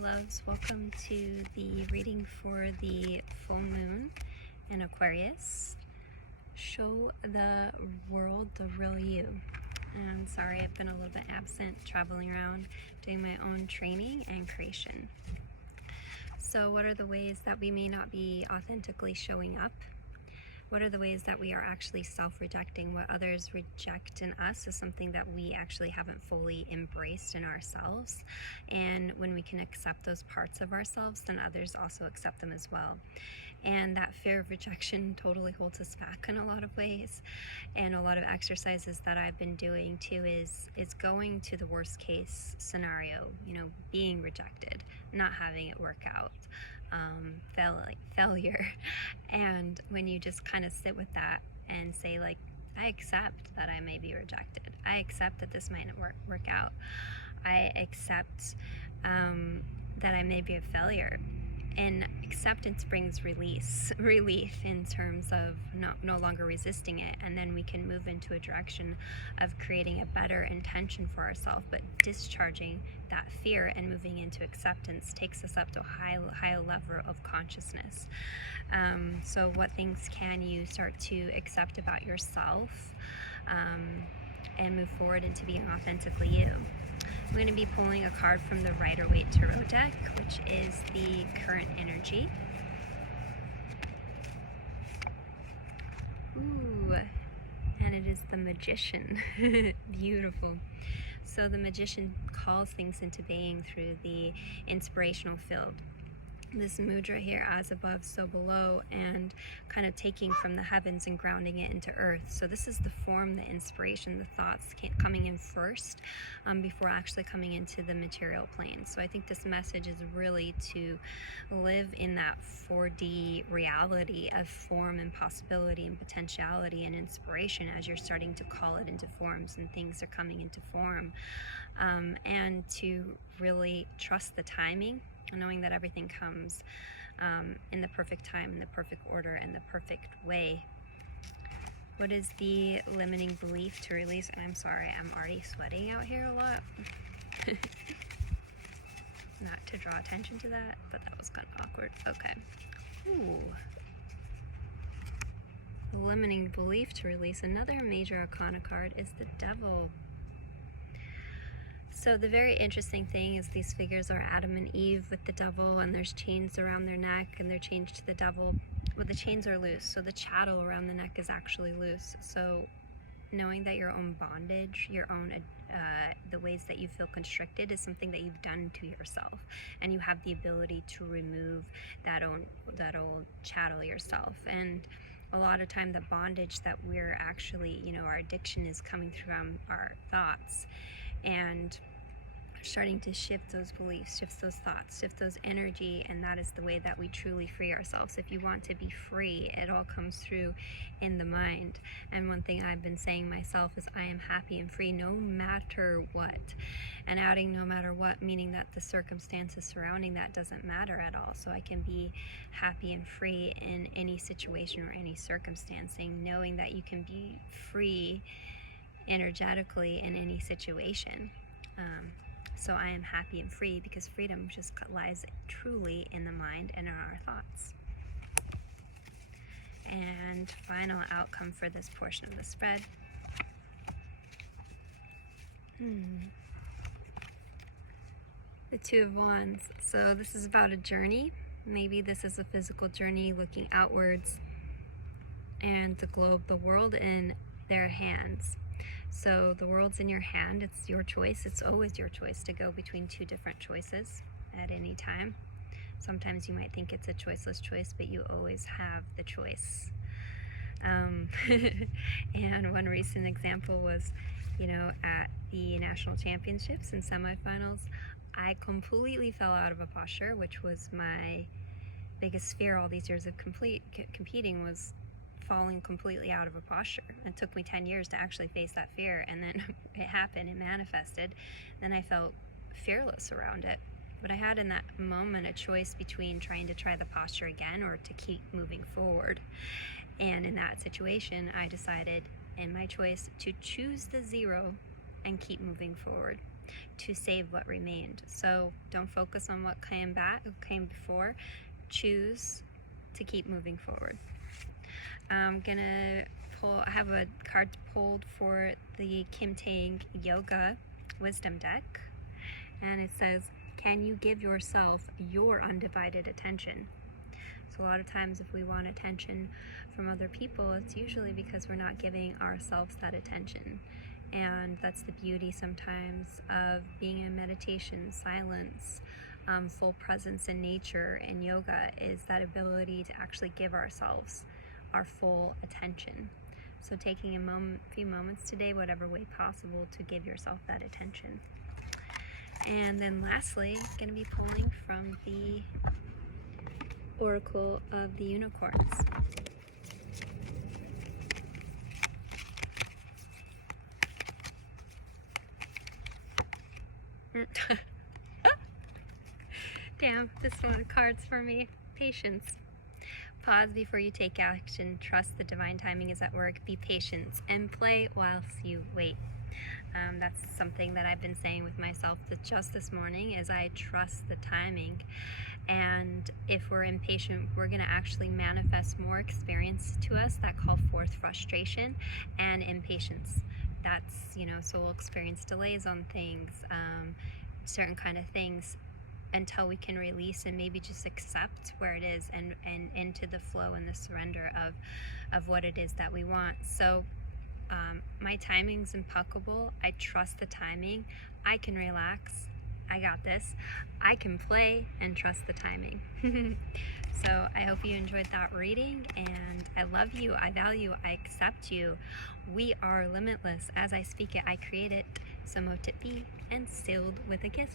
loves, welcome to the reading for the full moon in Aquarius. Show the world the real you. And sorry, I've been a little bit absent, traveling around, doing my own training and creation. So what are the ways that we may not be authentically showing up? What are the ways that we are actually self-rejecting? What others reject in us is something that we actually haven't fully embraced in ourselves. And when we can accept those parts of ourselves, then others also accept them as well. And that fear of rejection totally holds us back in a lot of ways. And a lot of exercises that I've been doing too is going to the worst case scenario, being rejected, not having it work out. Failure. And when you just kind of sit with that and say, like, I accept that I may be rejected. I accept that this might not work out. I accept that I may be a failure. And acceptance brings relief in terms of no longer resisting it, and then we can move into a direction of creating a better intention for ourselves. But discharging that fear and moving into acceptance takes us up to a high level of consciousness. So what things can you start to accept about yourself and move forward into being authentically you? I'm going to be pulling a card from the Rider-Waite Tarot deck, which is the current energy. Ooh, and it is the Magician. Beautiful. So the Magician calls things into being through the inspirational field. This mudra here, as above, so below, and kind of taking from the heavens and grounding it into earth. So this is the form, the inspiration, the thoughts coming in first before actually coming into the material plane. So I think this message is really to live in that 4D reality of form and possibility and potentiality and inspiration as you're starting to call it into forms and things are coming into form, and to really trust the timing, knowing that everything comes in the perfect time, in the perfect order, and the perfect way. What is the limiting belief to release? And I'm sorry, I'm already sweating out here a lot. Not to draw attention to that, but that was kind of awkward. Okay. Ooh. The limiting belief to release. Another major arcana card is the Devil. So the very interesting thing is these figures are Adam and Eve with the devil, and there's chains around their neck, and they're chained to the devil. Well, the chains are loose, so the chattel around the neck is actually loose. So knowing that your own bondage, your own the ways that you feel constricted is something that you've done to yourself, and you have the ability to remove that old chattel yourself. And a lot of time the bondage that we're actually, our addiction is coming from our thoughts, and starting to shift those beliefs, shift those thoughts, shift those energy, and that is the way that we truly free ourselves. If you want to be free, it all comes through in the mind. And one thing I've been saying myself is I am happy and free no matter what. And adding no matter what, meaning that the circumstances surrounding that doesn't matter at all. So I can be happy and free in any situation or any circumstancing, knowing that you can be free energetically in any situation. So I am happy and free because freedom just lies truly in the mind and in our thoughts. And final outcome for this portion of the spread. The Two of Wands. So this is about a journey. Maybe this is a physical journey looking outwards, and the globe, the world in their hands. So the world's in your hand, it's your choice. It's always your choice to go between two different choices at any time. Sometimes you might think it's a choiceless choice, but you always have the choice. And one recent example was, at the national championships and semifinals, I completely fell out of a posture, which was my biggest fear all these years of competing, was falling completely out of a posture. It took me 10 years to actually face that fear, and then it happened, it manifested. Then I felt fearless around it. But I had in that moment a choice between trying to try the posture again or to keep moving forward. And in that situation, I decided in my choice to choose the 0 and keep moving forward. to save what remained. So don't focus on what came before. Choose to keep moving forward. I'm gonna I have a card pulled for the Kim Tae Yoga Wisdom deck, and it says, can you give yourself your undivided attention? So a lot of times if we want attention from other people, it's usually because we're not giving ourselves that attention. And that's the beauty sometimes of being in meditation, silence, full presence in nature, and yoga, is that ability to actually give ourselves our full attention. So taking a few moments today, whatever way possible, to give yourself that attention. And then lastly, I'm going to be pulling from the Oracle of the Unicorns. Damn, this one of cards for me. Patience. Pause before you take action. Trust the divine timing is at work. Be patient and play whilst you wait. That's something that I've been saying with myself just this morning, is I trust the timing. And if we're impatient, we're going to actually manifest more experience to us that call forth frustration and impatience. That's, so we'll experience delays on things, certain kind of things, until we can release and maybe just accept where it is and into the flow and the surrender of what it is that we want. So my timing's impeccable. I trust the timing. I can relax. I got this. I can play and trust the timing. So I hope you enjoyed that reading, and I love you, I value, I accept you. We are limitless. As I speak it, I create it. So mote it be, and sealed with a kiss.